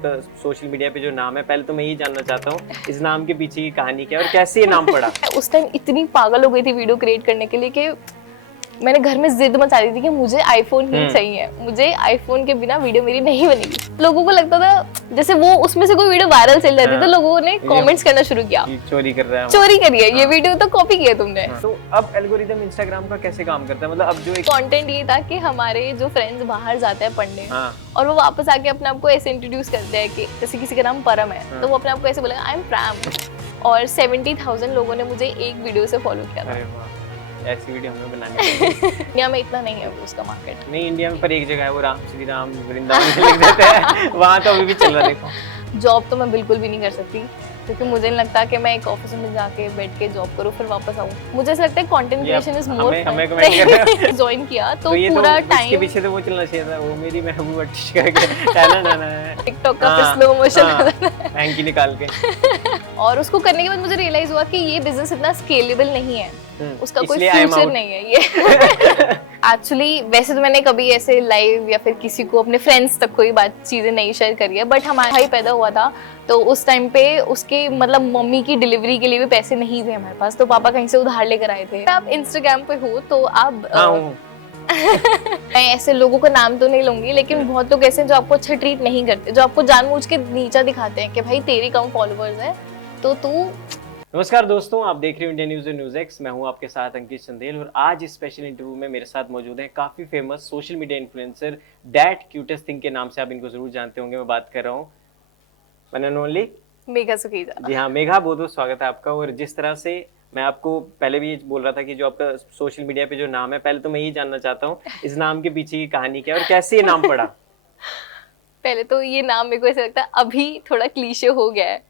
आपका social media पे जो नाम है, पहले तो मैं यही जानना चाहता हूँ इस नाम के पीछे की कहानी क्या है और कैसे ये नाम पड़ा? उस टाइम इतनी पागल हो गई थी वीडियो क्रिएट करने के लिए कि मैंने घर में जिद मचा दी थी कि मुझे आईफोन ही चाहिए, मुझे आईफोन के बिना वीडियो मेरी नहीं बनेगी। लोगों को लगता था जैसे वो उसमें से कोई वीडियो वायरल चल जाती तो लोगों ने कमेंट्स करना शुरू किया, चोरी कर रहा है, चोरी करी है, ये वीडियो तो कॉपी किया तुमने। तो अब एल्गोरिदम इंस्टाग्राम का कैसे काम करता है? मतलब अब जो एक कंटेंट ये था कि हमारे जो फ्रेंड्स बाहर जाते हैं पढ़ने और वो वापस आके अपने आप को ऐसे इंट्रोड्यूस करते हैं कि जैसे किसी का नाम परम है तो वो अपने आप को ऐसे बोलेगा आई एम प्राम, और 70,000 लोगों ने मुझे एक वीडियो से फॉलो किया था। अरे वाह, ऐसी वीडियो हमें बनानी है। इंडिया में इतना नहीं है उसका मार्केट। नहीं, इंडिया में पर एक जगह है, वो राम श्री राम वृंदावन लिख देते हैं, वहाँ तो अभी भी चल रहा है। देखो, जॉब तो मैं बिल्कुल भी नहीं कर सकती क्योंकि मुझे नहीं लगता कि मैं एक ऑफिस में जाके बैठ के जॉब करूं फिर वापस आऊं। मुझे ऐसा लगता है content creation is more fun. Join किया तो पूरा टाइम इसके पीछे तो वो चलना चाहिए था, वो मेरी महबूब टिश करके टिकटॉक का फिर स्लो मोशन हैंकी निकाल के। और उसको करने के बाद मुझे रियलाइज हुआ कि ये बिजनेस इतना स्केलेबल नहीं है, उसका कोई फ्यूचर नहीं है ये। एक्चुअली वैसे तो मैंने कभी ऐसे लाइव या फिर किसी को अपने फ्रेंड्स तक कोई बात चीजें नहीं शेयर करी है, बट हमारा भाई पैदा हुआ था तो उस टाइम पे उसके मतलब मम्मी की डिलीवरी के लिए भी पैसे नहीं थे हमारे पास, तो पापा कहीं से उधार लेकर आए थे। आप इंस्टाग्राम पे हो तो आप मैं ऐसे लोगों का नाम तो नहीं लूंगी, लेकिन बहुत लोग ऐसे हैं जो आपको अच्छा ट्रीट नहीं करते, जो आपको जानबूझ के नीचा दिखाते हैं कि भाई तेरे कम फॉलोअर्स है तो तू। नमस्कार दोस्तों, आप देख रहे हो इंडिया न्यूज़ और न्यूज़ एक्स। मैं हूं आपके साथ अंकित चंदेल और आज इस स्पेशल इंटरव्यू में मेरे साथ मौजूद हैं काफ़ी famous social media influencer that cutest thing के नाम से आप इनको जरूर जानते होंगे। मैं बात कर रहा हूं one and only Megha Sukhija. जी हाँ, मेघा, बहुत बहुत स्वागत है आपका। और जिस तरह से मैं आपको पहले भी बोल रहा था कि जो आपका सोशल मीडिया पे जो नाम है, पहले तो मैं यही जानना चाहता हूँ इस नाम के पीछे की कहानी क्या है और कैसे ये नाम पड़ा? पहले तो ये नाम मेरे को ऐसा लगता है अभी थोड़ा क्लीशे हो गया है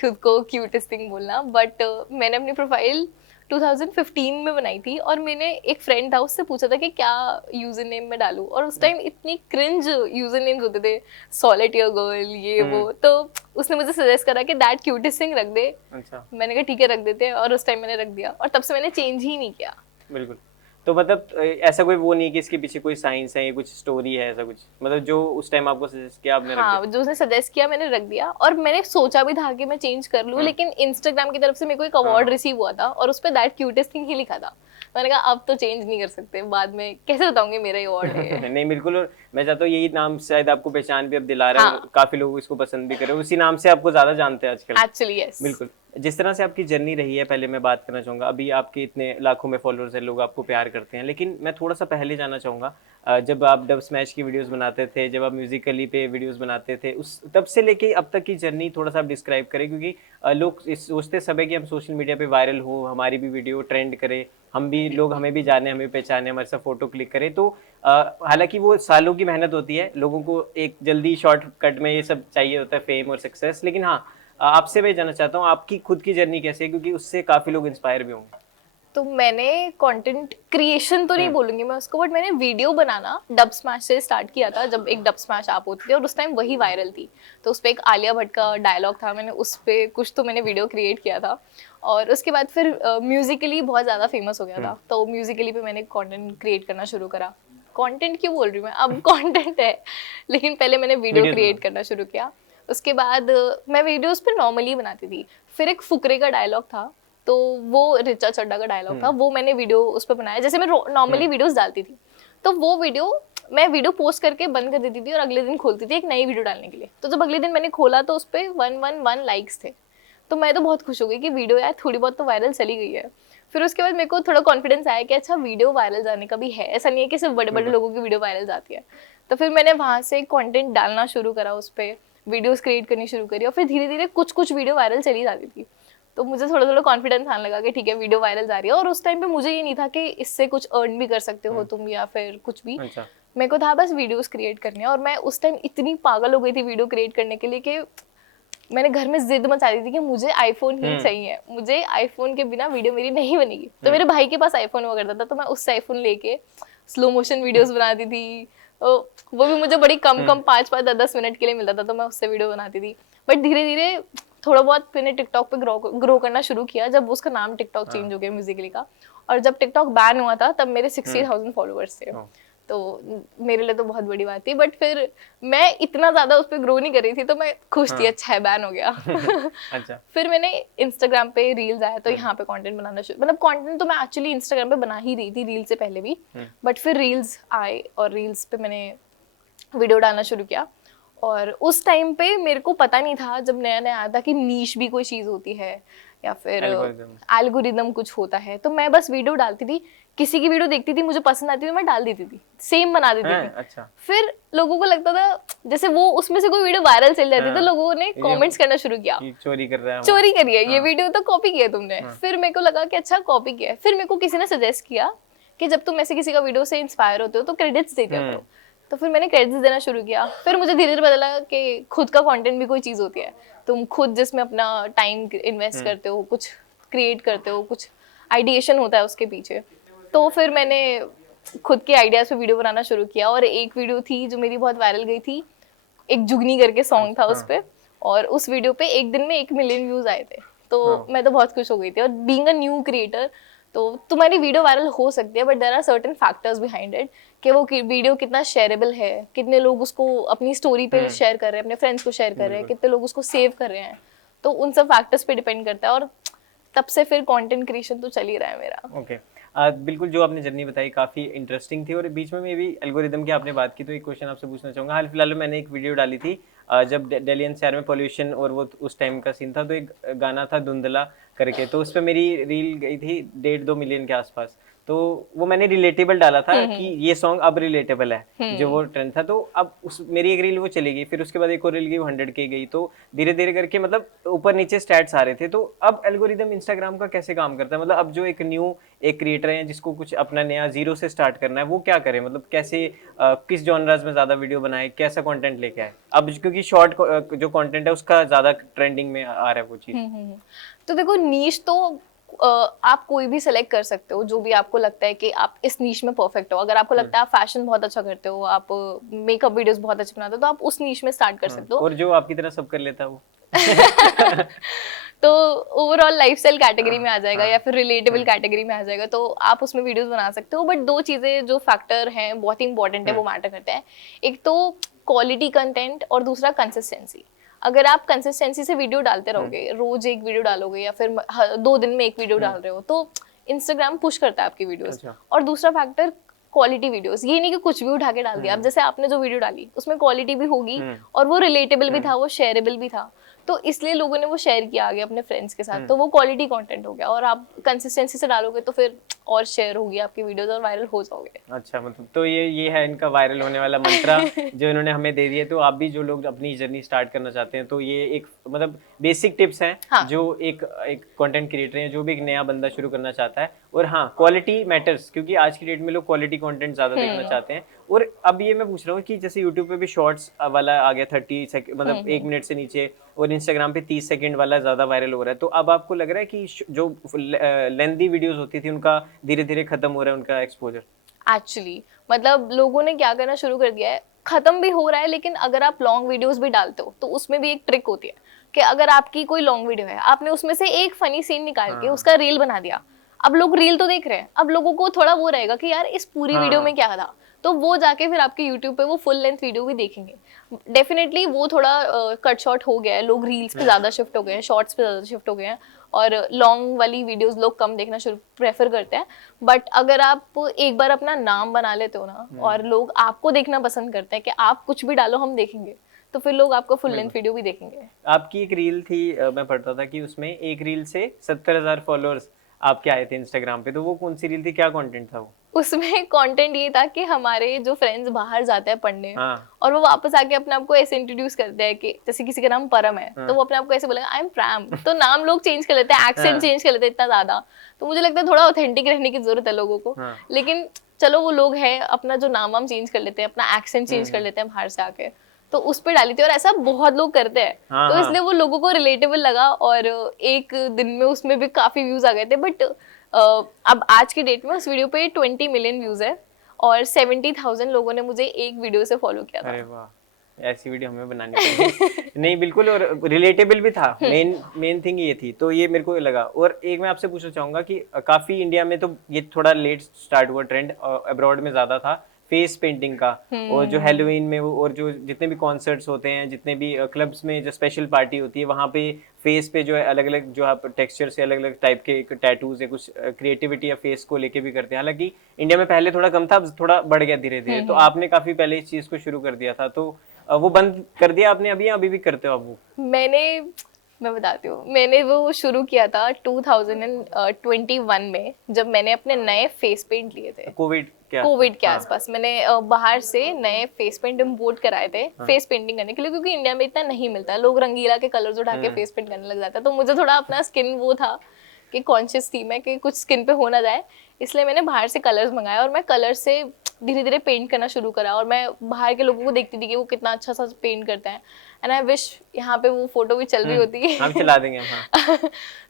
खुद को क्यूटेस्ट थिंग बोलना, बट मैंने अपनी प्रोफाइल 2015 में बनाई थी और मैंने एक फ्रेंड था उससे पूछा था कि क्या यूजर नेम में डालूं, और उस टाइम इतनी क्रिंज यूजर नेम्स होते थे, सॉलिटेयर गर्ल ये वो, तो उसने मुझे सजेस्ट करा कि दैट क्यूटेस्ट थिंग रख दे। अच्छा, मैंने कहा ठीक है रख देते हैं, और उस टाइम मैंने रख दिया और तब से मैंने चेंज ही नहीं किया। बिल्कुल। तो मतलब ऐसा कोई वो नहीं कि इसके पीछे कोई साइंस है या कुछ स्टोरी है, ऐसा कुछ मतलब जो उस टाइम आपको सजेस्ट किया आपने? हाँ, जो उसने सजेस्ट किया मैंने रख दिया, और मैंने सोचा भी था कि मैं चेंज कर लूं, लेकिन इंस्टाग्राम की तरफ से मेरे को एक अवार्ड रिसीव हुआ था और उस पे दैट क्यूटेस्ट थिंग ही लिखा था। मैंने कहा अब तो चेंज नहीं कर सकते, बाद में कैसे बताऊंगी मेरा अवार्ड है। नहीं बिल्कुल, और मैं चाहता हूँ यही नाम शायद आपको पहचान भी अब दिला रहा है। हाँ। और काफी लोग इसको पसंद भी कर रहे हैं, उसी नाम से आपको ज्यादा जानते हैं आजकल। एक्चुअली यस, बिल्कुल। जिस तरह से आपकी जर्नी रही है, पहले मैं बात करना चाहूंगा। अभी आपके इतने लाखों में फॉलोअर्स हैं, लोग आपको प्यार करते हैं, लेकिन मैं थोड़ा सा पहले जाना चाहूंगा। जब आप डब स्मैश की वीडियोस बनाते थे, जब आप म्यूजिकली पे वीडियोस बनाते थे, उस तब से लेके अब तक की जर्नी थोड़ा सा आप डिस्क्राइब करें, क्योंकि लोग सोचते सब है कि हम सोशल मीडिया पे वायरल हो, हमारी भी वीडियो ट्रेंड करे, हम भी लोग हमें भी जाने, हमें पहचाने, हमारे साथ फोटो क्लिक करें। तो हालांकि वो सालों की मेहनत होती है, लोगों को एक जल्दी शॉर्टकट में ये सब चाहिए होता है, फेम और सक्सेस। लेकिन हाँ, आपसे मैं जानना चाहता हूँ आपकी खुद की जर्नी कैसे है, क्योंकि उससे काफी लोग इंस्पायर भी होंगे। तो मैंने कंटेंट क्रिएशन तो नहीं बोलूंगी मैं उसको, बट मैंने वीडियो बनाना डब स्मैश से स्टार्ट किया था, जब एक डब स्मैश ऐप होती थी और उस टाइम वही वायरल थी। तो उस पर एक आलिया भट्ट का डायलॉग था, मैंने उस पर कुछ तो मैंने वीडियो क्रिएट किया था, और उसके बाद फिर म्यूजिकली बहुत ज़्यादा फेमस हो गया था, तो म्यूजिकली पे मैंने कॉन्टेंट क्रिएट करना शुरू करा। कॉन्टेंट क्यों बोल रही हूँ मैं, अब कॉन्टेंट है, लेकिन पहले मैंने वीडियो क्रिएट करना शुरू किया। उसके बाद मैं वीडियोस पे नॉर्मली बनाती थी, फिर एक फुकरे का डायलॉग था, तो वो रिचा चड्डा का डायलॉग था, वो मैंने वीडियो उस पर बनाया, जैसे मैं नॉर्मली वीडियोस डालती थी, तो वो मैं वीडियो पोस्ट करके बंद कर देती थी और अगले दिन खोलती थी एक नई वीडियो डालने के लिए। तो जब अगले दिन मैंने खोला तो उस पर 111 लाइक्स थे, तो मैं तो बहुत खुश हो गई कि वीडियो यार थोड़ी बहुत तो वायरल चली गई है। फिर उसके बाद मेरे को थोड़ा कॉन्फिडेंस आया कि अच्छा वीडियो वायरल जाने का भी है, ऐसा नहीं है कि सिर्फ बड़े बड़े लोगों की वीडियो वायरल जाती है। तो फिर मैंने वहाँ से कंटेंट डालना शुरू करा, उस पर वीडियोस क्रिएट करनी शुरू करी, और फिर धीरे धीरे कुछ वीडियो वायरल चली जाती थी, तो मुझे थोड़ा थोड़ा कॉन्फिडेंस आने लगा कि ठीक है वीडियो वायरल जा रही है। और उस टाइम पे मुझे ये नहीं था कि इससे कुछ अर्न भी कर सकते हो तुम या फिर कुछ भी। अच्छा। मेरे को था बस वीडियोस क्रिएट करने, और मैं उस टाइम इतनी पागल हो गई थी वीडियो क्रिएट करने के लिए कि मैंने घर में जिद मचा दी थी कि मुझे आईफोन ही चाहिए, मुझे आईफोन के बिना वीडियो मेरी नहीं बनेगी। तो मेरे भाई के पास आईफोन हुआ करता था, तो मैं उससे आईफोन लेके स्लो मोशन वीडियोस बनाती थी, वो भी मुझे बड़ी कम 5-10 मिनट के लिए मिलता था, तो मैं उससे वीडियो बनाती थी। बट धीरे धीरे थोड़ा बहुत मैंने टिकटॉक पे ग्रो करना शुरू किया, जब उसका नाम टिकटॉक चेंज हो गया म्यूजिकली का, और जब टिकटॉक बैन हुआ था तब मेरे 60,000 फॉलोअर्स थे। तो मेरे लिए तो बहुत बड़ी बात थी, बट फिर मैं इतना ज्यादा उस पर ग्रो नहीं कर रही थी, तो मैं खुश थी, अच्छा है बैन हो गया। अच्छा। फिर मैंने इंस्टाग्राम पे रील्स आया तो यहाँ पे कंटेंट बनाना शुरू, मतलब कंटेंट तो मैं एक्चुअली इंस्टाग्राम पे बना ही रही थी रील से पहले भी, बट फिर रील्स आए और रील्स पे मैंने वीडियो डालना शुरू किया। और उस टाइम पे मेरे को पता नहीं था, जब नया नया आया था, कि नीश भी कोई चीज होती है या फिर एल्गोरिदम कुछ होता है। तो मैं बस वीडियो डालती थी, किसी की वीडियो देखती थी, मुझे पसंद आती थी, मैं डाल देती थी, सेम बना देती थी। अच्छा। फिर लोगों को लगता था जैसे वो उसमें से कोई वीडियो वायरल चल जाती, तो लोगों ने कमेंट्स करना शुरू किया, चोरी कर रहा है, चोरी करी है ये वीडियो, तो कॉपी किया तुमने। फिर मेरे को लगा कि अच्छा कॉपी किया है। फिर मेरे को किसी ने सजेस्ट किया कि जब तुम ऐसे किसी का वीडियो से इंस्पायर होते हो तो क्रेडिट्स दे दिया करो। तो फिर मैंने क्रेडिट्स देना शुरू किया। फिर मुझे धीरे धीरे पता लगा कि खुद का कंटेंट भी कोई चीज होती है, तुम खुद जिसमें अपना टाइम इन्वेस्ट करते हो, कुछ क्रिएट करते हो, कुछ आइडिएशन होता है उसके पीछे। तो फिर मैंने खुद के आइडियाज पे वीडियो बनाना शुरू किया, और एक वीडियो थी जो मेरी बहुत वायरल गई थी, एक जुगनी करके सॉन्ग था उस पे, और उस वीडियो पे एक दिन में 1 मिलियन व्यूज आए थे। तो मैं तो बहुत खुश हो गई थी। और बीइंग अ न्यू क्रिएटर, तो तुम्हारी वीडियो वायरल हो सकती है, but there are certain factors behind it, कि वो वीडियो कितना शेयरेबल है, कितने लोग उसको अपनी स्टोरी पे शेयर कर रहे हैं, अपने फ्रेंड्स को शेयर कर रहे हैं, कितने लोग उसको सेव कर रहे हैं। तो उन सब फैक्टर्स पे डिपेंड करता है, और तब से फिर कंटेंट क्रिएशन तो चल ही रहा है मेरा। ओके। बिल्कुल, जो आपने जर्नी बताई काफ़ी इंटरेस्टिंग थी, और बीच में भी एल्गोरिदम की आपने बात की, तो एक क्वेश्चन आपसे पूछना चाहूँगा। हाल फिलहाल में मैंने एक वीडियो डाली थी, जब दिल्ली एनसीआर में पोल्यूशन और वो उस टाइम का सीन था, तो एक गाना था धुंधला करके, तो उस पर मेरी रील गई थी 1.5-2 मिलियन के आसपास। तो वो मैंने रिलेटेबल डाला था कि ये सॉन्ग अब रिलेटेबल है, जो वो ट्रेंड था। तो अब उस मेरी एक रील वो चली गई, फिर उसके बाद एक और रील गई, 100K गई। तो धीरे धीरे करके मतलब ऊपर नीचे स्टैट्स आ रहे थे। तो अब एल्गोरिदम इंस्टाग्राम का कैसे काम करता है? मतलब अब जो एक न्यू एक क्रिएटर है जिसको कुछ अपना नया जीरो से स्टार्ट करना है, वो क्या करे? मतलब कैसे किस जॉनराज में ज्यादा वीडियो बनाए, कैसा कंटेंट लेके आए अब, क्योंकि शॉर्ट जो कंटेंट है उसका ज्यादा ट्रेंडिंग में आ रहा है वो चीज। तो देखो, नीश तो आप कोई भी सेलेक्ट कर सकते हो, जो भी आपको लगता है कि आप इस नीश में परफेक्ट हो। अगर आपको लगता है आप फैशन बहुत अच्छा करते हो, आप मेकअप वीडियोस बहुत अच्छे बनाते हो, तो आप उस नीश में स्टार्ट कर सकते हो। और जो आपकी तरह सब कर लेता है वो तो ओवरऑल लाइफस्टाइल कैटेगरी में आ जाएगा, या फिर रिलेटेबल कैटेगरी में आ जाएगा, तो आप उसमें वीडियोस बना सकते हो। बट दो चीजें जो फैक्टर हैं बहुत ही इंपॉर्टेंट है, वो मैटर करते हैं। एक तो क्वालिटी कंटेंट, और दूसरा कंसिस्टेंसी। अगर आप कंसिस्टेंसी से वीडियो डालते रहोगे, रोज एक वीडियो डालोगे, या फिर 2 दिन में एक वीडियो डाल रहे हो, तो इंस्टाग्राम पुश करता है आपकी वीडियोस। और दूसरा फैक्टर क्वालिटी वीडियोस। ये नहीं कि कुछ भी उठा के डाल दिया। अब जैसे आपने जो वीडियो डाली उसमें क्वालिटी भी होगी, और वो रिलेटेबल भी था, वो शेयरेबल भी था, तो इसलिए लोगों ने वो शेयर किया आगे अपने फ्रेंड्स के साथ, तो वो क्वालिटी कंटेंट हो गया। और आप कंसिस्टेंसी से डालोगे तो फिर और शेयर होगी आपकी वीडियोस, और वायरल हो जाओगे। अच्छा, मतलब तो ये है इनका वायरल होने वाला मंत्रा जो इन्होंने हमें दे दिया। तो आप भी जो लोग अपनी जर्नी स्टार्ट करना चाहते हैं, तो ये एक मतलब बेसिक टिप्स हैं। हाँ। जो एक कंटेंट क्रिएटर है, जो भी एक नया बंदा शुरू करना चाहता है। और हाँ, क्वालिटी मैटर्स, क्योंकि आज की डेट में लोग क्वालिटी कंटेंट ज्यादा देखना चाहते हैं। और अब ये मैं पूछ रहा हूँ कि जैसे यूट्यूब पे भी शॉर्ट्स वाला आ गया 30 सेकंड, मतलब 1 मिनट से नीचे, और इंस्टाग्राम पे 30 सेकंड वाला ज्यादा वायरल हो रहा है। तो अब आपको लग रहा है कि जो लेंथी वीडियोस होती थी उनका धीरे धीरे खत्म हो रहा है उनका एक्सपोजर? एक्चुअली मतलब लोगों ने क्या करना शुरू कर दिया है, खत्म भी हो रहा है, लेकिन अगर आप लॉन्ग वीडियोस भी डालते हो तो उसमें भी एक ट्रिक होती है कि अगर आपकी कोई लॉन्ग वीडियो है, आपने उसमें से एक फनी सीन निकाल के उसका रील बना दिया। अब लोग रील तो देख रहे हैं, अब लोगों को थोड़ा वो रहेगा कि यार इस पूरी वीडियो में क्या था, तो वो जाके फिर आपके यूट्यूब पे वो फुल लेंथ वीडियो भी देखेंगे। डेफिनेटली वो थोड़ा कट शॉर्ट हो गया है, लोग रील्स पे ज्यादा शिफ्ट हो गए हैं, शॉर्ट्स पे ज्यादा शिफ्ट हो गए हैं, और लॉन्ग वाली वीडियोस लोग कम देखना शुरू प्रेफर करते हैं। बट अगर आप एक बार अपना नाम बना लेते हो ना, और लोग आपको देखना पसंद करते हैं कि आप कुछ भी डालो हम देखेंगे, तो फिर लोग आपको फुल लेंथ वीडियो भी देखेंगे। आपकी एक रील थी, मैं पढ़ता था कि उसमें एक रील से 70,000 फॉलोअर्स आपके आए थे इंस्टाग्राम पे। तो वो कौन सी रील थी, क्या कंटेंट था वो? उसमें कंटेंट ये था कि हमारे जो फ्रेंड्स बाहर जाते हैं पढ़ने, हाँ। और वो वापस आके अपने आप को ऐसे इंट्रोड्यूस करते हैं कि जैसे किसी का नाम परम है, तो वो अपने आप को ऐसे बोलेगा आई एम प्रैम, तो नाम लोग चेंज कर लेते हैं, एक्सेंट चेंज कर लेते हैं इतना ज्यादा। तो मुझे लगता है थोड़ा ऑथेंटिक रहने की जरूरत है लोगों को। लेकिन चलो, वो लोग हैं, अपना जो नाम वाम चेंज कर लेते हैं, अपना एक्सेंट चेंज कर लेते हैं बाहर से आके, तो उस पे डाली थी। और ऐसा बहुत लोग करते हैं, तो इसलिए वो लोगों को रिलेटेबल लगा, और एक दिन में उसमें भी काफी व्यूज आ गए थे। बट अब आज की डेट में उस वीडियो पे 20 मिलियन व्यूज है, और 70,000 लोगों ने मुझे एक वीडियो से फॉलो किया था। अरे वाह, ऐसी वीडियो हमें बनानी पड़ेगी। नहीं बिल्कुल, और रिलेटेबल भी था, मेन थिंग ये थी। तो ये मेरे को लगा। और एक मैं आपसे पूछना चाहूंगा कि काफी इंडिया में तो ये थोड़ा लेट स्टार्ट हुआ ट्रेंड, अब्रॉड में ज्यादा था, फेस पेंटिंग का, और जो हैलोवीन में वो, और जो जितने भी कॉन्सर्ट्स होते हैं, जितने भी क्लब्स में जो स्पेशल पार्टी होती है, वहाँ पे फेस पे जो है अलग अलग जो आप टेक्सचर से अलग अलग टाइप के टैटूज या कुछ क्रिएटिविटी या फेस को लेके भी करते हैं। हालांकि इंडिया में पहले थोड़ा कम था, अब थोड़ा बढ़ गया धीरे धीरे। तो आपने काफी पहले इस चीज को शुरू कर दिया था, तो वो बंद कर दिया आपने अभी, या अभी भी करते हो आप वो? मैं बताती हूँ, मैंने वो शुरू किया था 2021 में, जब मैंने अपने नए फेस पेंट लिए थे। कोविड के आसपास मैंने बाहर से नए फेस पेंट इम्पोर्ट कराए थे फेस पेंटिंग करने के लिए, क्योंकि इंडिया में इतना नहीं मिलता है। लोग रंगीला के कलर्स उठा के फेस पेंट करने लग जाते हैं, तो मुझे थोड़ा अपना स्किन वो था कि कॉन्शियस थी मैं कि कुछ स्किन पे हो ना जाए, इसलिए मैंने बाहर से कलर्स मंगाए और मैं कलर से धीरे धीरे पेंट करना शुरू करा। और मैं बाहर के लोगों को देखती थी कि वो कितना अच्छा सा पेंट करते हैं, एंड आई विश यहाँ पे वो फोटो भी चल रही होती। हम चला देंगे हाँ।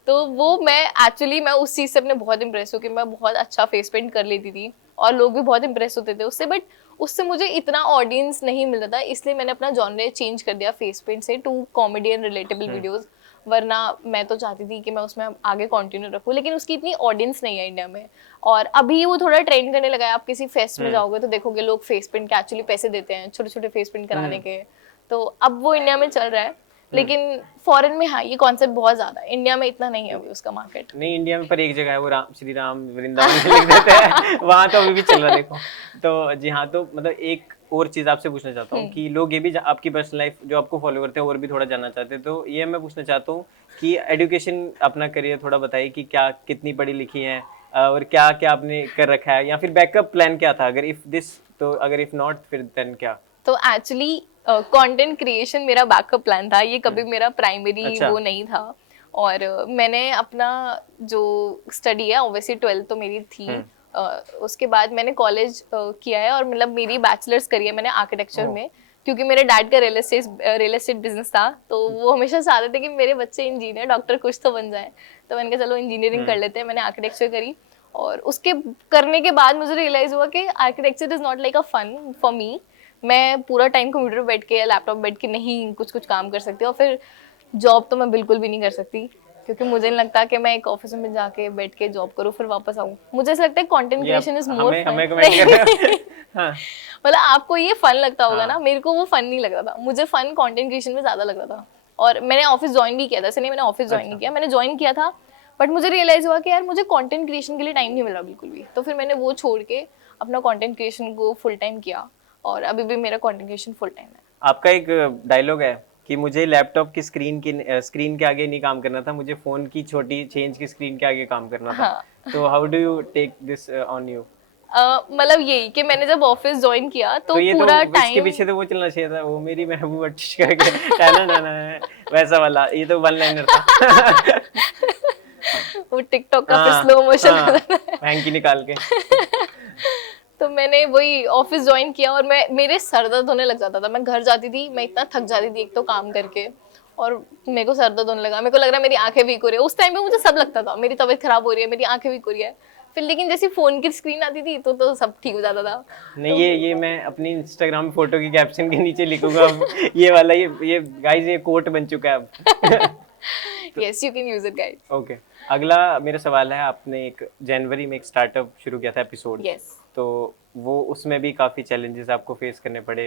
तो वो मैं उस चीज से अपने बहुत इम्प्रेस हूँ कि मैं बहुत अच्छा फेस पेंट कर लेती थी और लोग भी बहुत इम्प्रेस होते थे उससे, बट उससे मुझे इतना ऑडियंस नहीं मिलता था, इसलिए मैंने अपना जॉनरे चेंज कर दिया फेस पेंट से to comedy and relatable videos. वरना मैं तो चाहती थी कि मैं उसमें आगे कंटिन्यू रखूं, लेकिन उसकी इतनी ऑडियंस नहीं है इंडिया में। और अभी वो थोड़ा ट्रेंड करने लगा है, आप किसी फेस्ट में जाओगे तो देखोगे लोग फेस पेंट के एक्चुअली पैसे देते हैं छोटे छोटे फेस पेंट कराने के। तो अब वो इंडिया में चल रहा है, लेकिन फॉरेन में हाँ ये कॉन्सेप्ट बहुत ज्यादा है, इंडिया में इतना नहीं है अभी उसका मार्केट। नहीं, इंडिया में पर एक जगह है, वो श्री राम वृंदावन लिख देते हैं वहां तो अभी भी चल रहा है, देखो। तो जी हाँ, तो मतलब एक और चीज आपसे पूछना चाहता हूँ कि लोग ये भी आपकी पर्सनल लाइफ जो आपको फॉलो करते हैं और भी थोड़ा जानना चाहते हैं, तो ये मैं पूछना चाहता हूँ कि एजुकेशन, अपना करियर थोड़ा बताइए कि क्या, कितनी पढ़ी लिखी हैं, और क्या क्या आपने कर रखा है, या फिर बैकअप प्लान क्या था, अगर इफ दिस तो, अगर इफ नॉट फिर देन क्या? तो एक्चुअली कंटेंट क्रिएशन मेरा बैकअप प्लान था, ये कभी मेरा प्राइमरी अच्छा। वो नहीं था। और मैंने अपना जो स्टडी है ऑब्वियसली 12th तो मेरी थी, उसके बाद मैंने कॉलेज किया है और मतलब मेरी बैचलर्स करी है मैंने आर्किटेक्चर में, क्योंकि मेरे डैड का रियल एस्टेट बिजनेस था, तो वो हमेशा चाहते थे कि मेरे बच्चे इंजीनियर डॉक्टर कुछ तो बन जाए। तो मैंने कहा चलो इंजीनियरिंग कर लेते हैं, मैंने आर्किटेक्चर करी। और उसके करने के बाद मुझे रियलाइज हुआ कि architecture is not like a fun for me. मैं पूरा टाइम कंप्यूटर बैठ के या लैपटॉप बैठ के नहीं कुछ कुछ काम कर सकती, और फिर जॉब तो मैं बिल्कुल भी नहीं कर सकती, क्योंकि मुझे नहीं लगता कि मैं एक ऑफिस में जाके बैठ के जॉब करूँ फिर वापस आऊँ। मुझे ऐसा लगता है content creation is more fun. मतलब आपको ये फन लगता होगा ना, मेरे को वो फन नहीं लगता था, मुझे फन कंटेंट क्रिएशन में ज्यादा लगता था। और मैंने ऑफिस ज्वाइन भी किया था, ऐसे नहीं मैंने ऑफिस ज्वाइन नहीं किया, मैंने ज्वाइन किया था, बट मुझे रियलाइज हुआ कि यार मुझे कंटेंट क्रिएशन के लिए टाइम नहीं मिल रहा बिल्कुल भी। तो फिर मैंने वो छोड़ के अपना कंटेंट क्रिएशन को फुल टाइम किया, और अभी भी मेरा कंटेंट क्रिएशन फुल टाइम है। आपका एक डायलॉग है कि मुझे लैपटॉप की स्क्रीन के आगे नहीं काम करना था, मुझे फोन की छोटी चेंज की स्क्रीन के आगे काम करना था। तो how do you take this on you? मतलब यही कि मैंने जब ऑफिस ज्वाइन किया तो ये पूरा तो इसके टाइम पीछे तो वो चलना चाहिए था, वो मेरी महबूबा करके ना वैसा वाला, ये तो वन लाइनर था। वो टिकटॉक का फिर स्लो मोशन हैंकी निकाल के। तो मैंने वही ऑफिस ज्वाइन किया और मेरे सर दर्द होने लग जाता था। मैं घर जाती थी, मैं इतना थक जाती थी एक तो काम करके, और मेरे को सर दर्द होने लगा, मेरे को लग रहा है मेरी आंखें वीक हो रही है। उस टाइम पे मुझे सब लगता था मेरी तबीयत खराब हो रही है, मेरी आंखें वीक हो रही है। फिर लेकिन जैसे फोन की स्क्रीन आती थी तो सब ठीक हो जाता था। नहीं, ये मैं अपनी इंस्टाग्राम फोटो की कैप्शन के नीचे लिखूंगा अब, ये वाला, ये गाइस ये कोट बन चुका है अब। Yes, you can use it guys. Okay, अगला मेरा सवाल है, आपने एक जनवरी में एक स्टार्टअप शुरू किया था एपिसोड। यस। तो वो उसमें भी काफी चैलेंजेस आपको फेस करने पड़े,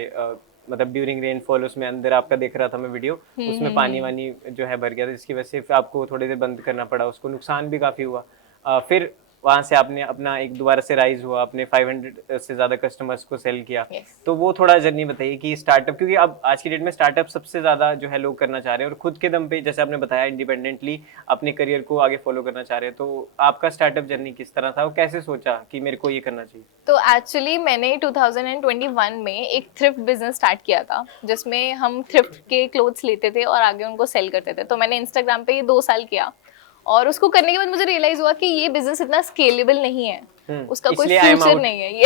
मतलब ड्यूरिंग रेनफॉल, उसमें अंदर आपका देख रहा था मैं वीडियो, उसमें पानी वानी जो है भर गया था, जिसकी वजह से आपको थोड़ी देर बंद करना पड़ा, उसको नुकसान भी काफी हुआ। फिर वहां से आपने अपना एक दोबारा से राइज हुआ, आपने 500 से ज्यादा कस्टमर्स को सेल किया। तो वो थोड़ा जर्नी बताइए कि स्टार्टअप, क्योंकि अब आज की डेट में स्टार्टअप सबसे ज्यादा जो है लोग करना चाह रहे हैं, और खुद के दम पे, जैसे आपने बताया, इंडिपेंडेंटली अपने करियर को आगे फॉलो करना चाह रहे हैं। तो आपका स्टार्टअप जर्नी किस तरह था, और कैसे सोचा कि मेरे को ये करना चाहिए? तो एक्चुअली मैंने 2021 में एक थ्रिफ्ट बिजनेस स्टार्ट किया था, जिसमें हम थ्रिफ्ट के क्लोथ्स लेते थे और आगे उनको सेल करते थे। तो मैंने इंस्टाग्राम पे ये 2 साल किया, और उसको करने के बाद मुझे रियलाइज हुआ कि ये बिजनेस इतना स्केलेबल नहीं है, उसका कोई फ्यूचर नहीं है ये।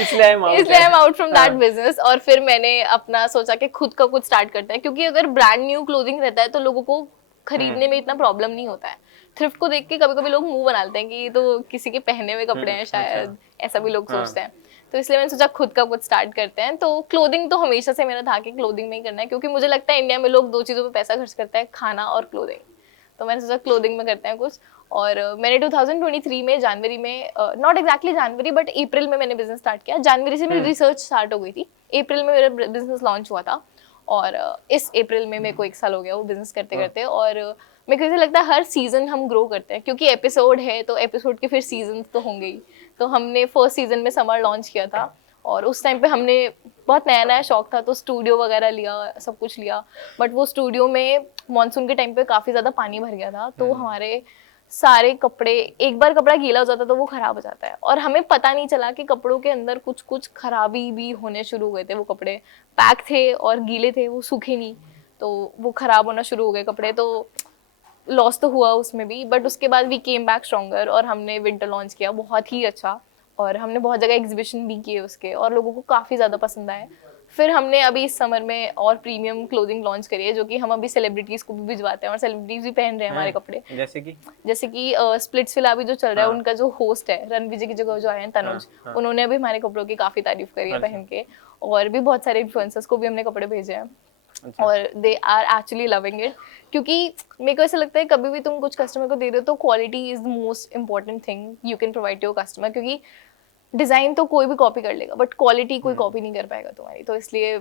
इसलिए I am out from that business. और फिर मैंने अपना सोचा कि खुद का कुछ स्टार्ट करते हैं, क्योंकि अगर ब्रांड न्यू क्लोथिंग रहता है तो लोगों को खरीदने में इतना प्रॉब्लम नहीं होता है। थ्रिफ्ट को देख के कभी कभी लोग मुंह बना लेते हैं कि ये तो किसी के पहने हुए कपड़े हैं शायद, ऐसा भी लोग सोचते हैं। तो इसलिए मैंने सोचा खुद का कुछ स्टार्ट करते हैं। तो क्लोथिंग तो हमेशा से मेरा था कि क्लोथिंग में ही करना है, क्योंकि मुझे लगता है इंडिया में लोग 2 चीजों पे पैसा खर्च करते हैं, खाना और क्लोथिंग। तो मैंने सोचा क्लोथिंग में करते हैं कुछ। और मैंने 2023 में जनवरी में, नॉट एग्जैक्टली जनवरी बट अप्रैल में मैंने बिजनेस स्टार्ट किया। जनवरी से मेरी रिसर्च स्टार्ट हो गई थी, अप्रैल में मेरा बिजनेस लॉन्च हुआ था, और इस अप्रैल में मेरे को 1 साल हो गया वो बिजनेस करते करते। और मेरे को ऐसा लगता है हर सीजन हम ग्रो करते हैं, क्योंकि एपिसोड है तो एपिसोड के फिर सीजन तो होंगे ही। तो हमने फर्स्ट सीजन में समर लॉन्च किया था, और उस टाइम पे हमने बहुत नया नया शौक था, तो स्टूडियो वगैरह लिया, सब कुछ लिया। बट वो स्टूडियो में मानसून के टाइम पे काफ़ी ज़्यादा पानी भर गया था, तो हमारे सारे कपड़े, एक बार कपड़ा गीला हो जाता तो वो खराब हो जाता है, और हमें पता नहीं चला कि कपड़ों के अंदर कुछ कुछ खराबी भी होने शुरू हुए थे। वो कपड़े पैक थे और गीले थे, वो सूखे नहीं, तो वो खराब होना शुरू हो गए कपड़े। तो लॉस तो हुआ उसमें भी, बट उसके बाद वी केम बैक स्ट्रॉन्गर, और हमने विंटर लॉन्च किया बहुत ही अच्छा, और हमने बहुत जगह एग्जीबिशन भी किए उसके, और लोगों को काफ़ी ज़्यादा पसंद आए। फिर हमने अभी इस समर में और प्रीमियम क्लोथिंग लॉन्च करी है, जो कि हम अभी सेलिब्रिटीज़ को भी भिजवाते हैं, और सेलिब्रिटीज़ भी पहन रहे हैं हमारे कपड़े। जैसे कि स्प्लिट्स विला अभी जो चल रहा है, उनका जो होस्ट है रणवीर जी की जगह जो आए हैं तनुज, उन्होंने अभी हमारे कपड़ों की काफ़ी तारीफ करी है पहन के। और भी बहुत सारे इन्फ्लुएंसर्स को भी हमने कपड़े भेजे हैं, और they are actually loving it. क्योंकि मेरे को ऐसा लगता है कभी भी तुम कुछ कस्टमर को दे रहे हो तो quality is the most important thing you can provide to your customer. क्योंकि डिजाइन तो कोई भी कॉपी कर लेगा, बट क्वालिटी कोई कॉपी नहीं कर पाएगा तुम्हारी। तो इसलिए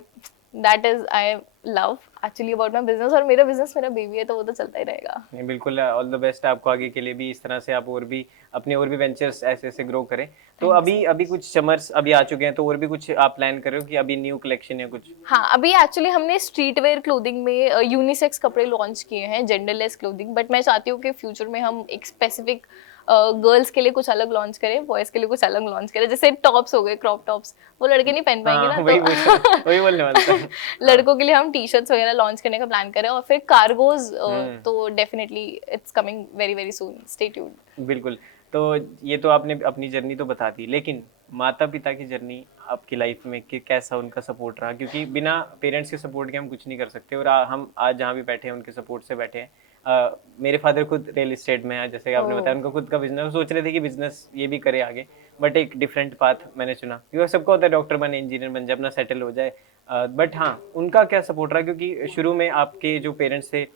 that is I love actually about my business, और मेरा बिजनेस मेरा बेबी है, तो वो तो चलता ही रहेगा। नहीं, बिल्कुल, ऑल द बेस्ट आपको आगे के लिए भी, इस तरह से आप और भी अपने और भी वेंचर्स ऐसे ऐसे ग्रो करें। तो अभी कुछ समर्स अभी आ चुके हैं, तो और भी कुछ आप प्लान कर रहे हो कि अभी न्यू कलेक्शन है कुछ? हाँ, अभी एक्चुअली हमने स्ट्रीट वेयर क्लोथिंग में यूनिसेक्स कपड़े लॉन्च किए हैं, जेंडरलेस क्लोथिंग। बट मैं चाहती हूँ कि फ्यूचर में हम एक स्पेसिफिक गर्ल्स के लिए कुछ अलग लॉन्च करें, बॉयज के लिए कुछ अलग लॉन्च करें। जैसे टॉप्स हो गए, क्रॉप टॉप्स, वो लड़के नहीं पहन पाएंगे ना, वही बोलने वाला था। लड़कों के लिए हम टी शर्ट्स वगैरह लॉन्च करने का प्लान करें। और फिर कार्गोज तो definitely it's coming very very soon, stay tuned. बिल्कुल। तो ये तो आपने अपनी जर्नी तो बता दी, लेकिन माता पिता की जर्नी आपकी लाइफ में कि कैसा उनका सपोर्ट रहा? क्योंकि बिना पेरेंट्स के सपोर्ट के हम कुछ नहीं कर सकते, और हम आज जहाँ भी बैठे हैं उनके सपोर्ट से बैठे हैं। मेरे फादर खुद रियल इस्टेट में है, जैसे कि आपने बताया, उनका खुद का बिजनेस, सोच रहे थे कि बिजनेस ये भी करे आगे, बट एक डिफरेंट पाथ मैंने चुना, क्योंकि सबको होता है डॉक्टर बने, इंजीनियर बन जाए, अपना सेटल हो जाए। बट हाँ, उनका क्या सपोर्ट रहा? क्योंकि शुरू में आपके जो पेरेंट्स थे,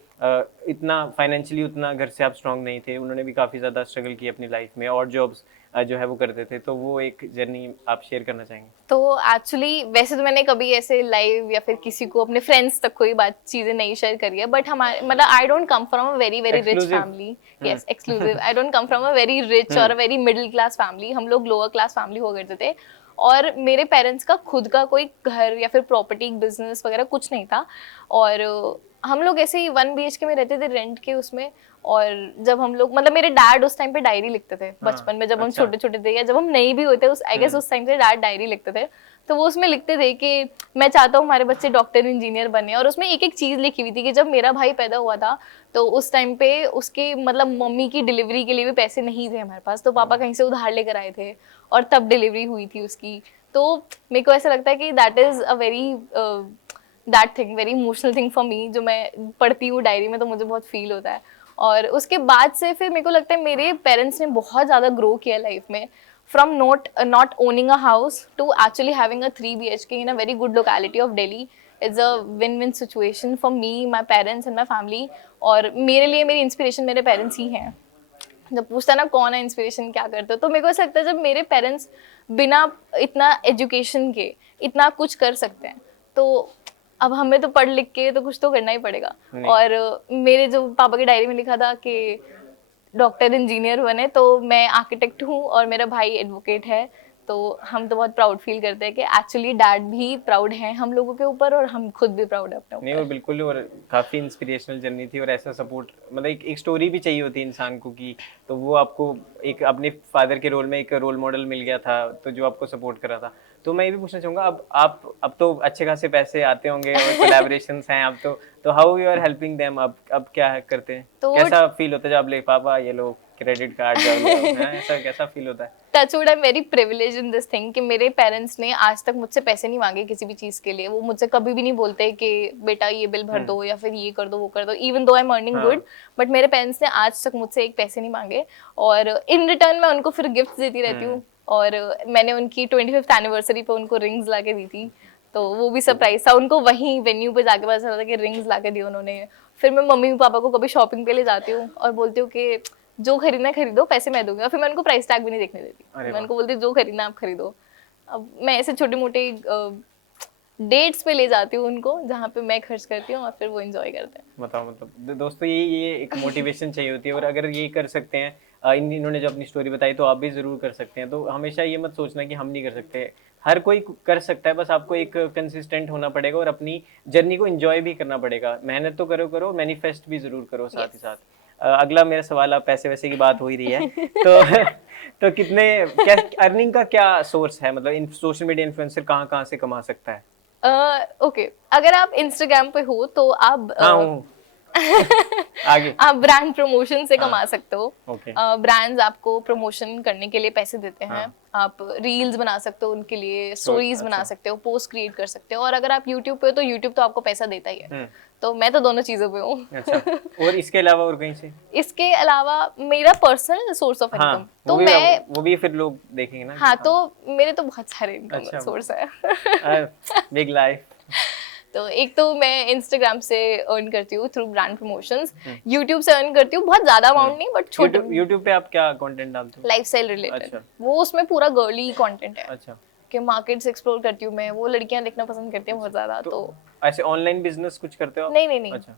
इतना फाइनेंशियली उतना घर से आप स्ट्रांग नहीं थे, उन्होंने भी काफ़ी ज़्यादा स्ट्रगल की अपनी लाइफ में, और जॉब्स जो है वो करते थे, तो वो एक जर्नी आप शेयर करना चाहेंगे? तो एक्चुअली वैसे तो मैंने कभी ऐसे लाइव या फिर किसी को, अपने फ्रेंड्स तक कोई बात चीजें नहीं शेयर करी है, बट हमारे मतलब I don't come from a very very rich family. Yes, exclusive. I don't come from a very rich और a very middle class family. हम लोग लोअर क्लास फैमिली हुआ करते थे, और मेरे पेरेंट्स का खुद का कोई घर या फिर प्रॉपर्टी बिजनेस वगैरह कुछ नहीं था। और हम लोग ऐसे ही 1 BHK में रहते थे रेंट के उसमें। और जब हम लोग, मतलब मेरे डैड उस टाइम पे डायरी लिखते थे बचपन में, जब हम छोटे छोटे थे, या जब हम नहीं भी होते, उस आई गेस उस टाइम से डैड डायरी लिखते थे। तो वो उसमें लिखते थे कि मैं चाहता हूँ हमारे बच्चे डॉक्टर इंजीनियर बने, और उसमें एक एक चीज़ लिखी हुई थी कि जब मेरा भाई पैदा हुआ था तो उस टाइम पे उसके मतलब मम्मी की डिलीवरी के लिए भी पैसे नहीं थे हमारे पास, तो पापा कहीं से उधार लेकर आए थे, और तब डिलीवरी हुई थी उसकी। तो मेरे को ऐसा लगता है कि that is a very that thing, very emotional thing for me. जो मैं पढ़ती हूँ डायरी में तो मुझे बहुत फील होता है। और उसके बाद से फिर मेरे को लगता है मेरे पेरेंट्स ने बहुत ज़्यादा ग्रो किया लाइफ में, from not owning a house to actually having a 3 BHK in a very good locality of Delhi. It's a win-win situation for me, my parents and my family. और मेरे लिए मेरी inspiration मेरे parents ही हैं। जब पूछता ना कौन है इंस्पिरेशन, क्या करते हो, तो मेरे को ऐसा लगता है जब मेरे पेरेंट्स बिना इतना एजुकेशन के इतना कुछ कर सकते हैं, तो अब हमें तो पढ़ लिख के तो कुछ तो करना ही पड़ेगा। और मेरे जो पापा की डायरी में लिखा था कि डॉक्टर इंजीनियर बने, तो मैं आर्किटेक्ट हूँ और मेरा भाई एडवोकेट है। तो हम तो बहुत प्राउड फील करते हैं कि एक्चुअली डैड भी प्राउड हैं हम लोगों के ऊपर, और हम खुद भी प्राउड है अपने ऊपर। नहीं, और बिल्कुल, और काफ़ी इंस्पिरेशनल जर्नी थी, और ऐसा सपोर्ट, मतलब एक स्टोरी भी चाहिए होती है इंसान को कि, तो वो आपको एक अपने फादर के रोल में एक रोल मॉडल मिल गया था, तो जो आपको सपोर्ट कर रहा था। तो मैं ये भी पूछना चाहूँगा, अब तो अच्छे खासे पैसे आते होंगे और कोलैबोरेशंस हैं, अब तो how you are helping them? अब क्या करते हैं? तो कैसा फील होता है जब आप ले, पापा ये लो क्रेडिट कार्ड जाओ, ऐसा कैसा फील होता है? Touchwood, I am very privileged in this thing कि मेरे पेरेंट्स ने आज तक मुझसे पैसे नहीं मांगे किसी भी चीज़ के लिए। वो मुझसे कभी भी नहीं बोलते कि बेटा ये बिल भर दो या फिर ये कर दो वो कर दो, even though I am earning good, but मेरे पेरेंट्स ने आज तक मुझसे एक पैसे नहीं मांगे। और इन रिटर्न मैं उनको फिर गिफ्ट देती रहती हूँ। और मैंने उनकी 25th एनिवर्सरी पे उनको रिंग्स ला के दी थी, तो वो भी सरप्राइज था उनको, वहीं वेन्यू पे जाके पता चला था कि रिंग्स ला के दी उन्होंने। फिर मैं मम्मी पापा को कभी शॉपिंग पे ले जाती हूँ और बोलती हूँ कि जो खरीदना है खरीदो, पैसे मैं दूंगी, और फिर मैं उनको प्राइस टैग भी नहीं देखने देती, अरे मैं उनको बोलती हूँ जो खरीदना आप खरीदो। अब मैं ऐसे छोटे मोटे डेट्स पे ले जाती हूँ उनको जहाँ पे मैं खर्च करती हूँ और फिर वो एंजॉय करते हैं। बताओ, मतलब दोस्तों ये एक मोटिवेशन चाहिए होती है, और अगर ये कर सकते हैं इन्होंने जो अपनी स्टोरी बताई, तो आप भी ज़रूर कर सकते हैं। तो हमेशा ये मत सोचना कि हम नहीं कर सकते, हर कोई कर सकता है, बस आपको एक कंसिस्टेंट होना पड़ेगा और अपनी जर्नी को एंजॉय भी करना पड़ेगा। मेहनत तो करो करो, मैनिफेस्ट भी ज़रूर करो साथ ही साथ। अगला मेरा सवाल, आप पैसे वैसे की बात हो ही रही है तो तो कितने, क्या अर्निंग का क्या सोर्स है, मतलब इन सोशल मीडिया इन्फ्लुएंसर कहाँ कहाँ से कमा सकता है? ओके, अगर आप इंस्टाग्राम पे हो तो आप हाँ हूँ। आगे। आप ब्रांड प्रमोशन से हाँ, कमा सकते हो। ओके। ब्रांड्स आपको प्रमोशन करने के लिए पैसे देते हैं। हाँ। आप रील्स बना सकते हो उनके लिए, स्टोरीज बना अच्छा। सकते हो, पोस्ट क्रिएट कर सकते हो। और अगर आप यूट्यूब पे हो तो यूट्यूब तो आपको पैसा देता ही है। हम्म। तो मैं तो दोनों चीजों पे हूँ। अच्छा, और इसके अलावा और कहीं से? इसके अलावा मेरा पर्सनल सोर्स ऑफ हाँ, इनकम तो मैं, वो भी फिर लोग देखेंगे ना कि हाँ तो मेरे तो बहुत सारे इनकम अच्छा, सोर्स है। Big life. तो एक तो मैं इंस्टाग्राम से अर्न करती हूँ थ्रू ब्रांड प्रमोशंस, यूट्यूब से अर्न करती हूँ, बहुत ज्यादा अमाउंट नहीं बट छोटे। यूट्यूब पे आप क्या कंटेंट डालते हो? Lifestyle related. अच्छा। वो उसमें पूरा गर्ली कंटेंट है अच्छा, कि मार्केट्स एक्सप्लोर करती हूँ मैं, वो लड़कियां देखना पसंद करती हैं बहुत ज्यादा। तो ऐसे ऑनलाइन बिजनेस कुछ करते हो आप? नहीं नहीं नहीं, अच्छा,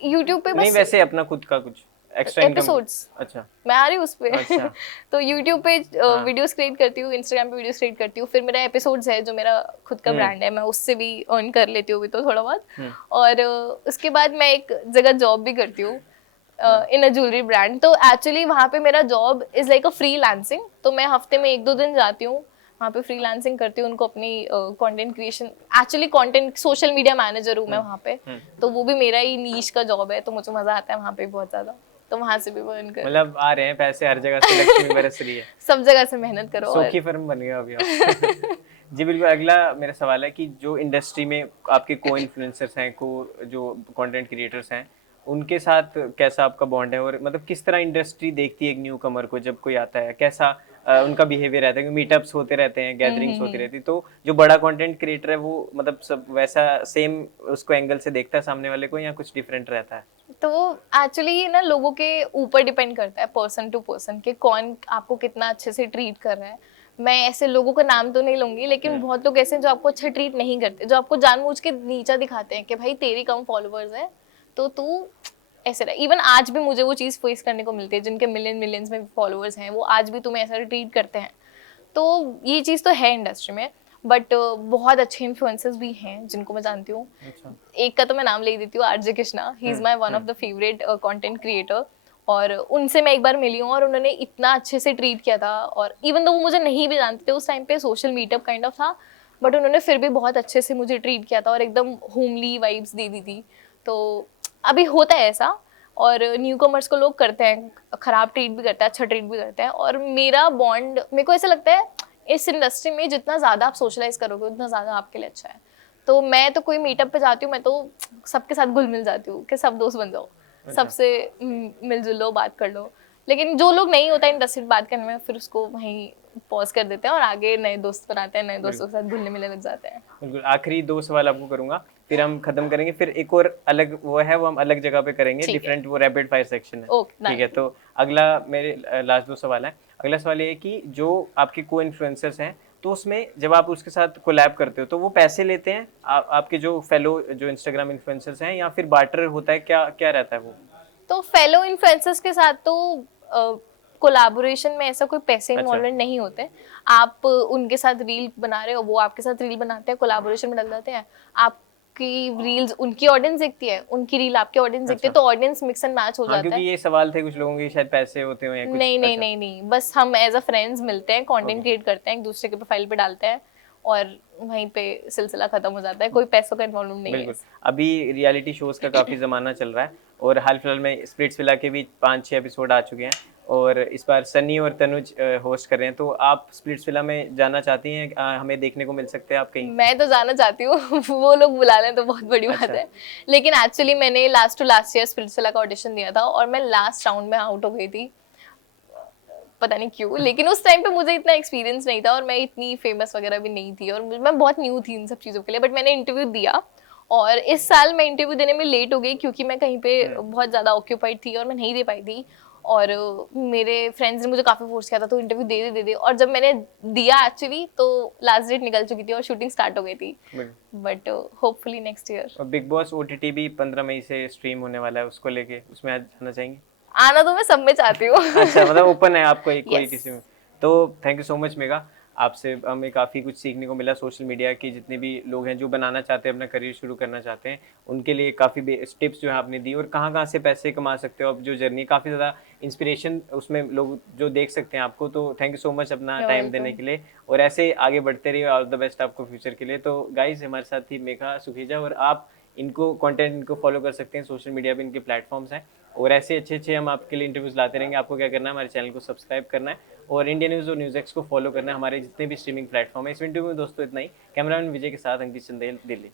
यूट्यूब पे नहीं बस वैसे अपना खुद का कुछ एक्स्ट्रा इनकम? एपिसोड्स अच्छा। मैं आ रही हूँ उस पे। अच्छा। तो यूट्यूब पे हाँ। वीडियोस क्रिएट करती हूँ, इंस्टाग्राम पे वीडियोस क्रिएट करती हूँ, फिर मेरा एपिसोड्स है जो मेरा खुद का ब्रांड है, मैं उससे भी अर्न कर लेती हूँ भी तो थोड़ा बहुत। और उसके बाद मैं एक जगह जॉब भी करती हूँ इन अ ज्वेलरी ब्रांड। तो एक्चुअली वहाँ पे मेरा job is like a freelancing. तो मैं हफ्ते में 1-2 दिन जाती हूँ वहाँ पे, फ्रीलांसिंग करती हूँ, उनको अपनी content creation, actually content social media manager हूँ मैं वहाँ पे। तो वो भी मेरा ही नीश का जॉब है, तो मुझे मजा आता है वहाँ पे बहुत ज्यादा। तो वहाँ से भी अर्न कर, मतलब आ रहे हैं पैसे, हर जगह से लक्ष्मी बरस रही है। सब जगह से मेहनत करो और सोखी फर्म बन गया अभी आप। जी बिल्कुल। अगला मेरा सवाल है कि जो इंडस्ट्री में आपके को इन्फ्लुएंसर्स हैं, को जो कंटेंट क्रिएटर्स हैं, उनके साथ कैसा आपका बॉन्ड है, और मतलब किस तरह इंडस्ट्री देखती है एक न्यू कमर को जब कोई आता है, कैसा उनका बिहेवियर रहता है? क्योंकि मीटअप्स होते रहते हैं, गैदरिंग्स होती रहती, तो जो बड़ा कंटेंट क्रिएटर है वो मतलब सब वैसा सेम उसको एंगल से देखता है सामने वाले को, या कुछ डिफरेंट रहता है? तो एक्चुअली ये ना लोगों के ऊपर डिपेंड करता है, पर्सन टू पर्सन, कि कौन आपको कितना अच्छे से ट्रीट कर रहा है। मैं ऐसे लोगों का नाम तो नहीं लूंगी, लेकिन बहुत लोग ऐसे हैं जो आपको अच्छा ट्रीट नहीं करते, जो आपको जानबूझ के नीचा दिखाते हैं कि भाई तेरी कम फॉलोअर्स है तो तू ऐसे रहा। इवन आज भी मुझे वो चीज़ फेस करने को मिलती है, जिनके मिलियंस में फॉलोअर्स हैं वो आज भी तुम्हें ऐसा ट्रीट करते हैं। तो ये चीज़ तो है इंडस्ट्री में, बट बहुत अच्छे इन्फ्लुएंसर्स भी हैं जिनको मैं जानती हूँ। अच्छा। एक का तो मैं नाम ले देती हूँ, RJ Krishna, he is my one of the favourite content creator. और उनसे मैं एक बार मिली हूँ और उन्होंने इतना अच्छे से ट्रीट किया था, और इवन दो वो मुझे नहीं भी जानते थे, उस टाइम पे सोशल मीटअप काइंड ऑफ था, बट उन्होंने फिर भी बहुत अच्छे से मुझे ट्रीट किया था और एकदम होमली वाइब्स दे दी थी। तो अभी होता है ऐसा, और न्यू कमर्स को लोग करते हैं, खराब ट्रीट भी करते हैं, अच्छा ट्रीट भी करते हैं। और मेरा बॉन्ड, मेरे को ऐसा लगता है इस इंडस्ट्री में जितना ज़्यादा आप सोशलाइज करोगे उतना ज़्यादा आपके लिए अच्छा है। तो मैं तो कोई मीटअप पे जाती हूँ, मैं तो सबके साथ घुल मिल जाती हूँ कि सब दोस्त बन जाओ, सबसे मिलजुल लो, बात कर लो। लेकिन जो लोग नहीं होता इंटरेस्टेड बात करने में, फिर उसको वहीं पॉज कर देते हैं और आगे नए दोस्त बनाते हैं, नए दोस्तों के साथ घुलने मिलने लग जाते हैं। बिल्कुल। आखिरी 2 सवाल आपको करूंगा, फिर हम खत्म करेंगे, फिर एक और अलग वो है, वो हम अलग जगह पे करेंगे, डिफरेंट, वो रैपिड फायर सेक्शन है। ओके, ठीक है, तो अगला मेरे लास्ट 2 सवाल है। अगला सवाल ये है कि जो आपके को इन्फ्लुएंसर्स हैं, तो उसमें जब आप उसके साथ कोलैब करते हो तो वो पैसे लेते हैं आपके जो फेलो जो इंस्टाग्राम इन्फ्लुएंसर्स हैं, या फिर बार्टर होता है, क्या क्या रहता है वो? तो फेलो इन्फ्लुएंसर्स के साथ तो कोलैबोरेशन में ऐसा कोई पैसे इन्वॉल्वमेंट नहीं होते। आप उनके साथ रील बना रहे हो, वो आपके साथ रील बनाते हैं, कोलैबोरेशन में डल जाते हैं। आपकी रील्स उनकी ऑडियंस देखती है, उनकी रील आपकी ऑडियंस देखती है, तो ऑडियंस मिक्स एंड मैच हो हाँ, जाता क्योंकि है। ये सवाल थे कुछ लोगों के, शायद पैसे होते हो या कुछ। नहीं नहीं अच्छा। नहीं नहीं, बस हम एज अ फ्रेंड्स मिलते हैं, कंटेंट क्रिएट करते हैं, एक दूसरे के प्रोफाइल पे डालते हैं और वहीं पे सिलसिला खत्म हो जाता है, कोई पैसों का इन्वॉल्वमेंट नहीं है। बिल्कुल। अभी रियलिटी शोज का काफी जमाना चल रहा है, और हाल फिलहाल में स्प्लिट्सविला के भी 5-6 एपिसोड आ चुके हैं, और इस बार सनी और तनुज होस्ट कर रहे हैं। तो आप स्प्लिट्सविला में जाना चाहती हैं? हमें देखने को मिल सकते हैं आप कहीं? मैं तो जाना चाहती हूँ। वो लोग बुला लें तो बहुत बड़ी बात है। लेकिन एक्चुअली मैंने लास्ट ईयर स्प्लिट्सविला का ऑडिशन दिया था और मैं लास्ट राउंड में आउट हो गई थी। पता नहीं क्यों, लेकिन उस टाइम पे मुझे इतना एक्सपीरियंस नहीं था और मैं इतनी फेमस वगैरह भी नहीं थी और मैं बहुत न्यू थी इन सब चीज़ों के लिए, बट मैंने इंटरव्यू दिया। और इस साल मैं इंटरव्यू देने में लेट हो गई क्योंकि मैं कहीं पे बहुत ज़्यादा ऑक्यूपाइड थी और मैं नहीं दे पाई थी। और मेरे फ्रेंड्स ने मुझे काफ़ी फोर्स किया था तो इंटरव्यू दे दे, और जब मैंने दिया एक्चुअली तो लास्ट डेट निकल चुकी थी और शूटिंग स्टार्ट हो गई थी, बट होपफुली नेक्स्ट ईयर। और बिग बॉस ओटीटी भी 15 मई से स्ट्रीम होने वाला है, उसको लेके उसमें आज जाना चाहेंगे? आना तो मैं सब में चाहती हूँ। अच्छा, मतलब ओपन है आपको कोई Yes. किसी में। तो thank you so much mega, आपसे हमें काफ़ी कुछ सीखने को मिला। सोशल मीडिया के जितने भी लोग हैं जो बनाना चाहते हैं, अपना करियर शुरू करना चाहते हैं, उनके लिए काफ़ी टिप्स जो है आपने दी, और कहाँ कहाँ से पैसे कमा सकते हो, अब जो जर्नी काफ़ी ज़्यादा इंस्पिरेशन उसमें लोग जो देख सकते हैं आपको। तो थैंक यू सो मच अपना You're टाइम देने welcome. के लिए, और ऐसे आगे बढ़ते रहिए। ऑल द बेस्ट आपको फ्यूचर के लिए। तो गाइज हमारे साथ थी मेघा सुखीजा, और आप इनको कंटेंट इनको फॉलो कर सकते हैं, सोशल मीडिया पे इनके प्लेटफॉर्म्स हैं, और ऐसे अच्छे हम आपके लिए इंटरव्यूज लाते रहेंगे। आपको क्या करना है, हमारे चैनल को सब्सक्राइब करना है और इंडिया न्यूज़ और न्यूज़ एक्स को फॉलो करना है, हमारे जितने भी स्ट्रीमिंग प्लेटफॉर्म है। इस वीडियो में दोस्तों इतना ही। कैमरामैन विजय के साथ अंकित चंदेल, दिल्ली।